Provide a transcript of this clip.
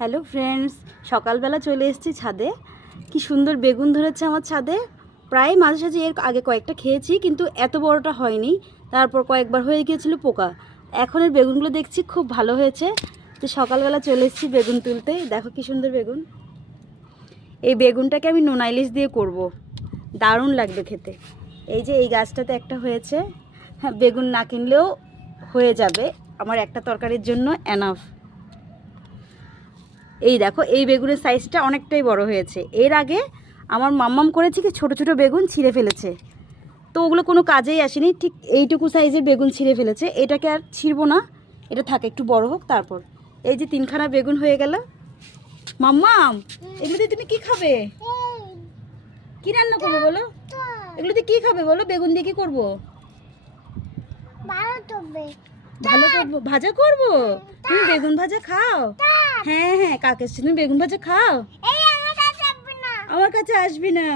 Hello friends, সকালবেলা চলে এসেছি ছাদে। কি সুন্দর বেগুন ধরেছে আমার ছাদে। প্রায় মাঝে সাঝে এর আগে কয়েকটা খেয়েছি, কিন্তু এত বড়টা হয়নি। তারপর কয়েকবার হয়ে গিয়েছিল পোকা। এখন এর বেগুনগুলো দেখছি খুব ভালো হয়েছে। তো সকালবেলা চলে এসেছি বেগুন তুলতে। দেখো কি সুন্দর বেগুন। এই বেগুনটাকে আমি নোনা ইলিশ দিয়ে করব, দারুণ লাগবে খেতে। এই যে এই গাছটাতে একটা হয়েছে। হ্যাঁ, বেগুন না কিনলেও হয়ে যাবে আমার একটা তরকারির জন্য এনাফ। এই দেখো, এই বেগুনের সাইজটা অনেকটাই বড় হয়েছে। এর আগে আমার মাম্মাম করেছে কি ছোট ছোট বেগুন ছিঁড়ে ফেলেছে, তো ওগুলো কোনো কাজেই আসেনি। ঠিক এইটুকু সাইজের বেগুন ছিঁড়ে ফেলেছে। এটাকে আর ছিঁড়বো না, এটা থাকে একটু বড় হোক। তারপর এই যে 3খানা বেগুন হয়ে গেল। মাম্মাম, এগুলোতে তুমি কি খাবে? কি রান্না করবে বলো? এগুলোতে কি খাবে বলো? বেগুন দিয়ে কি করবো? ভালো করবো, ভাজা করবো। তুমি বেগুন ভাজা খাও? হ্যাঁ হ্যাঁ, কাকে তুমি বেগুন ভাজা খাও? আমার কাছে আসবি না।